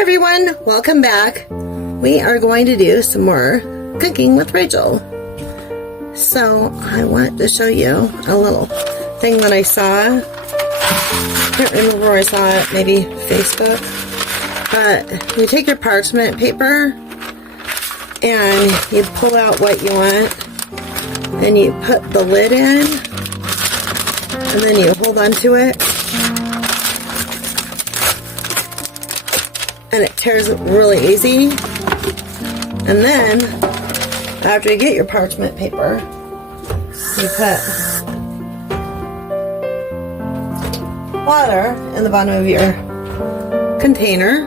Hi everyone, welcome back. We are going to do some more cooking with Rachel. So I want to show you a little thing that I saw. I can't remember where I saw it, maybe Facebook. But you take your parchment paper and you pull out what you want and you put the lid in and then you hold on to it. And it tears really easy. And then, after you get your parchment paper, you put water in the bottom of your container.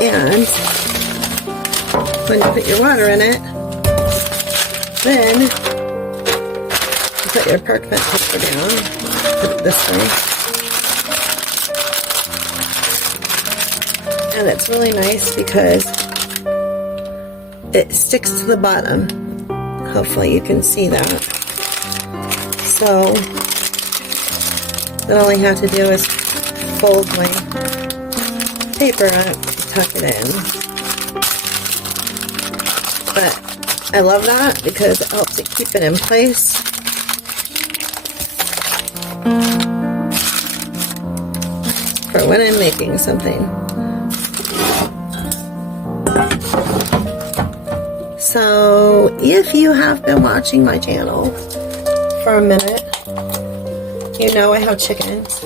And when you put your water in it, then you put your parchment paper down. Put it this way. And it's really nice because it sticks to the bottom. Hopefully you can see that. So then all I have to do is fold my paper up, tuck it in. But I love that because it helps it keep it in place. For when I'm making something. So, if you have been watching my channel for a minute, you know I have chickens,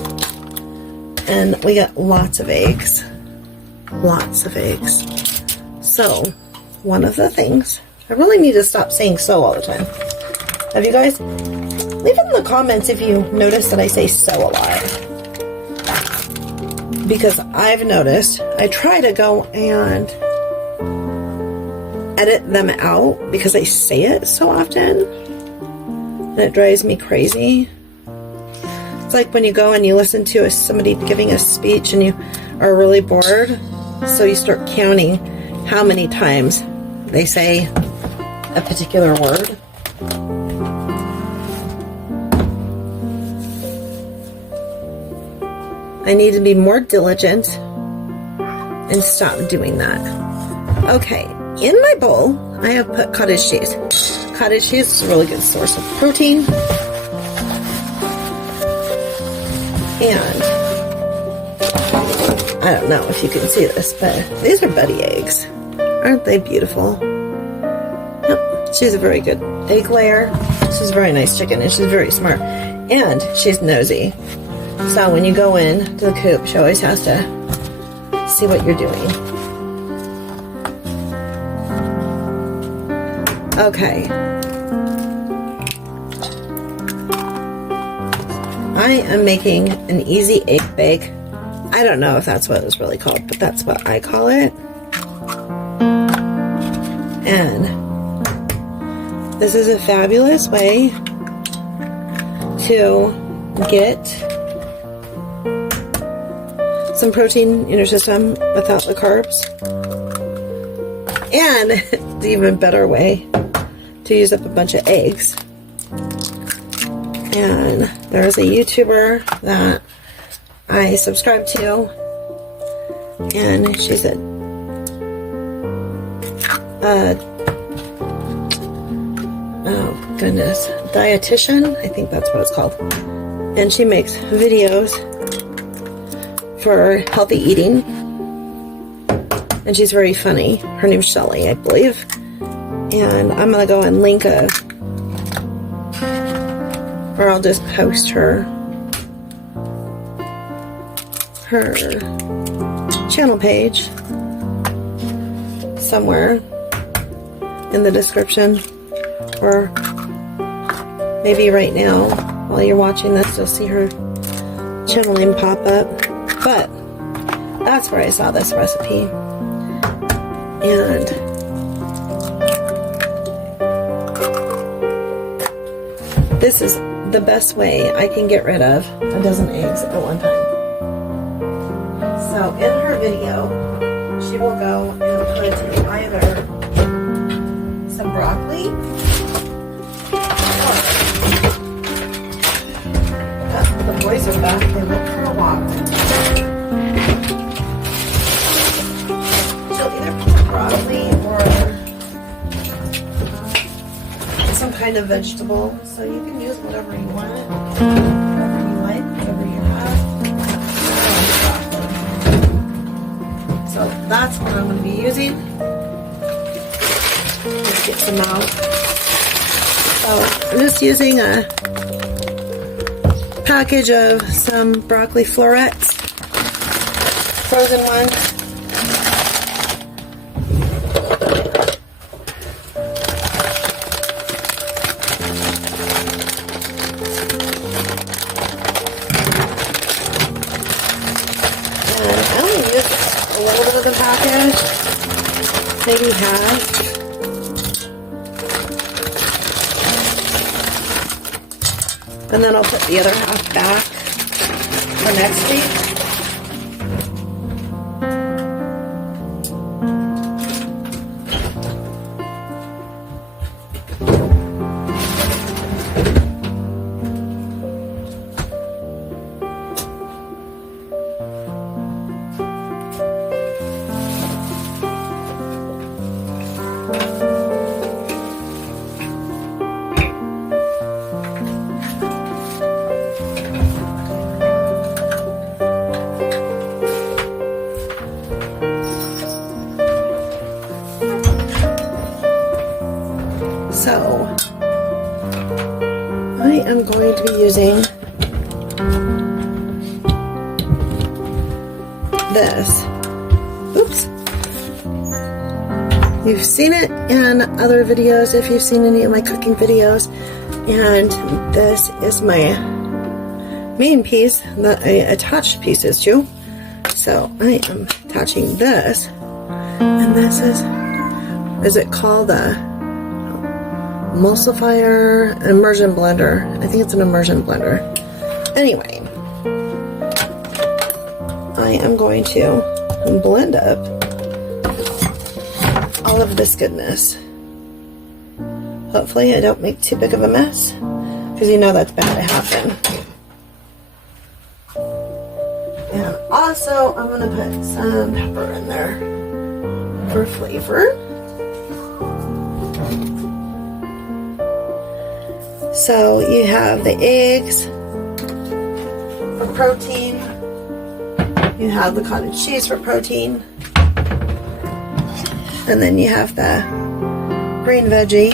and we get lots of eggs. Lots of eggs. So, one of the things, I really need to stop saying so all the time. Have you guys? Leave it in the comments if you notice that I say so a lot. Because I've noticed, I try to go and edit them out because I say it so often and it drives me crazy. It's like when you go and you listen to somebody giving a speech and you are really bored, so you start counting how many times they say a particular word. I need to be more diligent and stop doing that. Okay. In my bowl, I have put cottage cheese. Cottage cheese is a really good source of protein. And I don't know if you can see this, but these are buddy eggs. Aren't they beautiful? Yep, she's a very good egg layer. She's a very nice chicken, and she's very smart. And she's nosy. So when you go in to the coop, she always has to see what you're doing. Okay. I am making an easy egg bake. I don't know if that's what it's really called, but that's what I call it. And this is a fabulous way to get some protein in your system without the carbs. And it's an even better way to use up a bunch of eggs. And there's a YouTuber that I subscribe to, and she's a oh goodness, dietitian, I think that's what it's called. And she makes videos for healthy eating, and she's very funny. Her name's Shelly, I believe. And I'm gonna go and link or I'll just post her channel page somewhere in the description, or maybe right now while you're watching this you'll see her channel name pop up. But that's where I saw this recipe, and this is the best way I can get rid of a dozen eggs at one time. So in her video, she will go and put either some broccoli or the boys are back. They went for a walk. of vegetable, so you can use whatever you want, whatever you like, whatever you have. So that's what I'm going to be using. Let's get some out. So I'm just using a package of some broccoli florets, frozen ones. And I only used a little bit of the package, maybe half. And then I'll put the other half back for next week. So, I am going to be using this. Oops. You've seen it in other videos if you've seen any of my cooking videos. And this is my main piece that I attached pieces to. So, I am attaching this. And this is it called a emulsifier, immersion blender. I think it's an immersion blender. Anyway, I am going to blend up all of this goodness. Hopefully I don't make too big of a mess, because you know that's bound to happen. And also I'm going to put some pepper in there for flavor. So you have the eggs for protein, you have the cottage cheese for protein, and then you have the green veggie.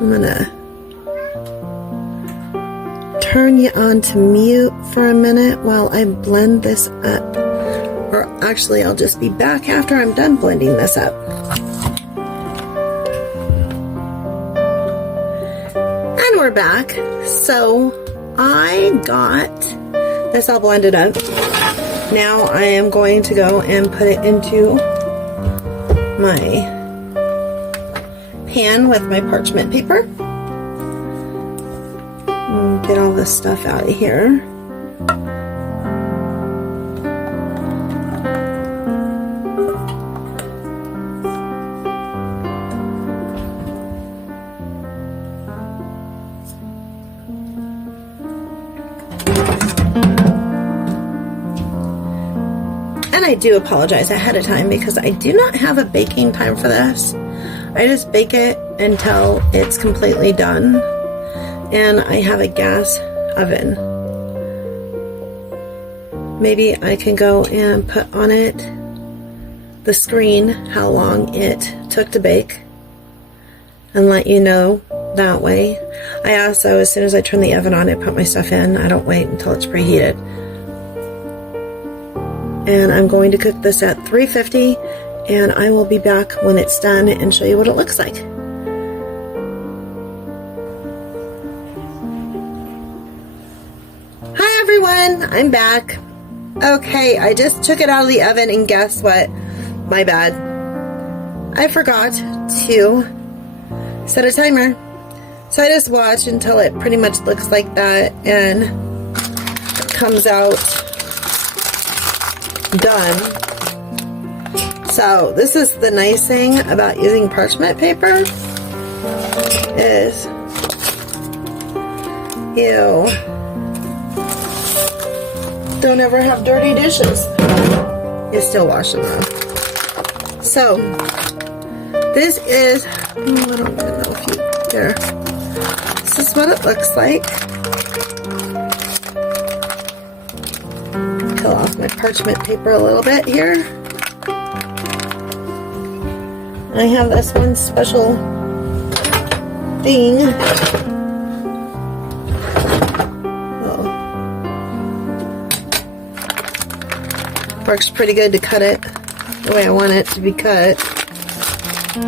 And I'm gonna turn you on to mute for a minute while I blend this up. Or actually, I'll just be back after I'm done blending this up. And we're back. So I got this all blended up. Now I am going to go and put it into my pan with my parchment paper. Get all this stuff out of here. And I do apologize ahead of time because I do not have a baking time for this. I just bake it until it's completely done. And I have a gas oven. Maybe I can go and put on it the screen how long it took to bake and let you know that way. I also, as soon as I turn the oven on, I put my stuff in. I don't wait until it's preheated. And I'm going to cook this at 350, and I will be back when it's done and show you what it looks like. Hi everyone, I'm back. Okay, I just took it out of the oven and guess what? My bad. I forgot to set a timer. So I just watch until it pretty much looks like that and comes out done. So this is the nice thing about using parchment paper is Ew. Don't ever have dirty dishes. You still wash them though. So, this is, I don't even know if you, there. This is what it looks like. Peel off my parchment paper a little bit here. I have this one special thing. Oh. Works pretty good to cut it the way I want it to be cut.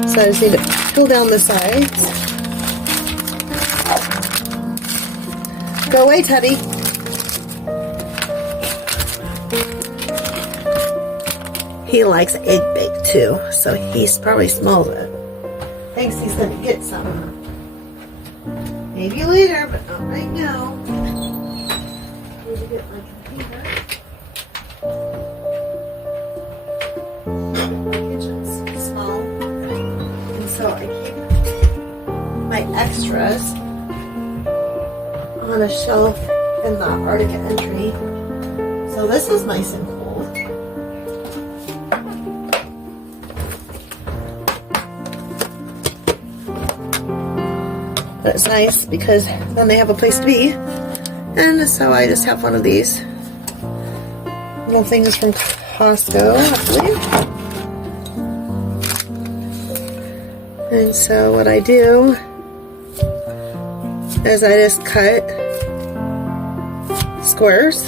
So I just need to peel down the sides. Go away, Teddy. He likes egg bake too, so he probably smells it. Thinks he's gonna get some. Maybe later, but not right now. Need to get my computer. My kitchen's small, and so I keep my extras on a shelf in the Arctic entry. So this is nice and cool. But it's nice because then they have a place to be. And so I just have one of these little things from Costco, I believe. And so what I do is I just cut squares.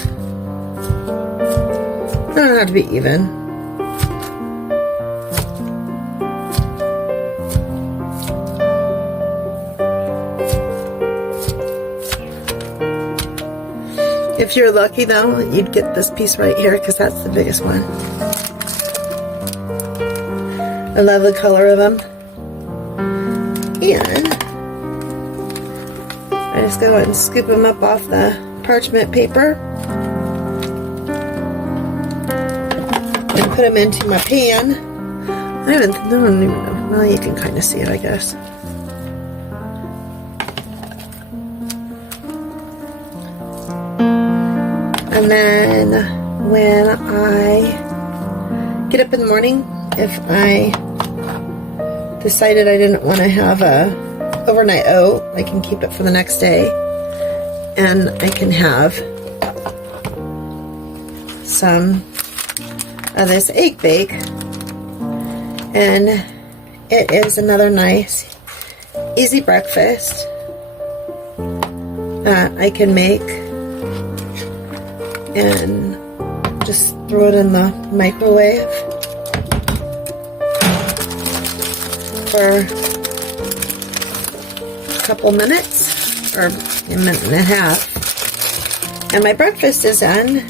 They don't have to be even. If you're lucky though, you'd get this piece right here because that's the biggest one. I love the color of them. And I just go and scoop them up off the parchment paper and put them into my pan. I don't even know. Well, you can kind of see it, I guess. And then when I get up in the morning, if I decided I didn't want to have a overnight oat, I can keep it for the next day. And I can have some of this egg bake. And it is another nice, easy breakfast that I can make. And just throw it in the microwave for a couple minutes or a minute and a half, and my breakfast is done,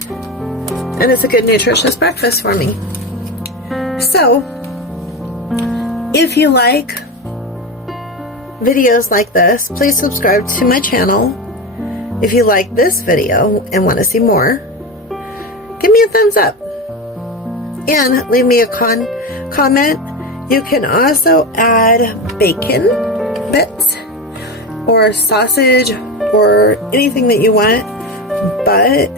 and it's a good nutritious breakfast for me. So if you like videos like this, please subscribe to my channel. If you like this video and want to see more, give me a thumbs up and leave me a comment. You can also add bacon bits or sausage or anything that you want, but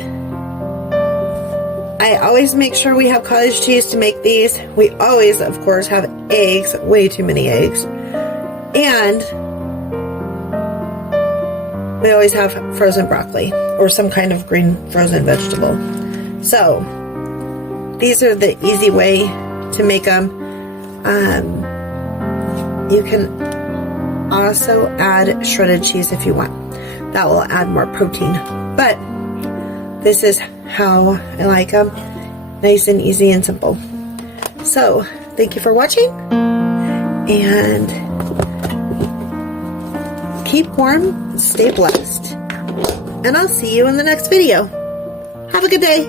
I always make sure we have cottage cheese to make these. We always, of course, have eggs, way too many eggs, and we always have frozen broccoli or some kind of green frozen vegetable. So these are the easy way to make them. You can also add shredded cheese if you want. That will add more protein. But this is how I like them. Nice and easy and simple. So thank you for watching. And keep warm, stay blessed, and I'll see you in the next video. Have a good day.